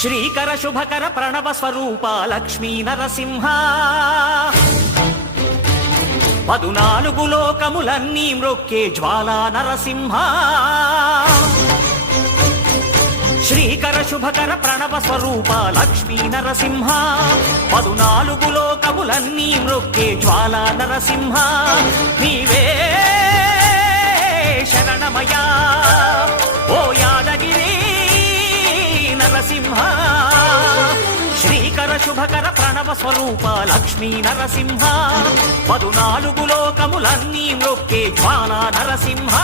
శ్రీకర శుభకర ప్రణవ స్వరూప లక్ష్మీ నరసింహ 14 లోకములన్నీ మ్రొక్కే జ్వాలా నరసింహ శ్రీకర శుభకర ప్రణవ స్వరూప లక్ష్మీ నరసింహ 14 లోకములన్నీ మ్రొక్కే జ్వాలా నరసింహ నీవే శరణమయా ఓ యాదగిరి నరసింహ శ్రీకర శుభకర ప్రణవ స్వరూప లక్ష్మీ నరసింహ 14 లోకములన్నీ మ్రొక్కే జ్వాలా నరసింహ